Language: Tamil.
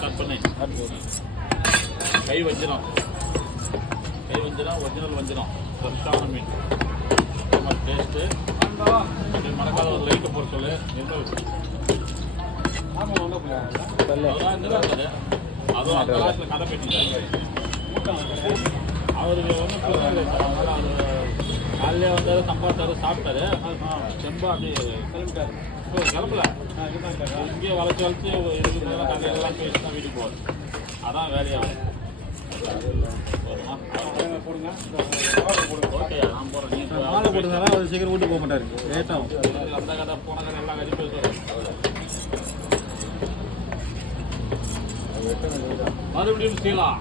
கட் பண்ணி கை வஞ்சிரம் ஒரிஜினல் வஞ்சிரம் ஃப்ரெஷ்ஷான மீன் டேஸ்ட்டு மறக்காத ஒரு லைட்டை போட சொல்லு அதுவும் அந்த காலத்தில் கடை பெட்டிங்க அவருக்கு ஒன்றும் பிரச்சனை காலையிலே வந்தார் சம்பாட்டாரு சாப்பிட்டாரு செம்பா அப்படியே கிளம்பிட்டாரு கிளம்பல இங்கேயே வளைச்சி இதுக்கு மேலே கதையெல்லாம் பேசி தான் வீட்டுக்கு போவார் அதான் வேலையாகும் ஓகே நான் போகிறேன் நீங்கள் மாலை போட்டுருந்தாலும் அவர் சீக்கிரம் வீட்டுக்கு போக மாட்டார் லேட்டாகும் அந்த கதை போன கதை எல்லா கதையும் பேசுவார் மறுபடியும் செய்யலாம்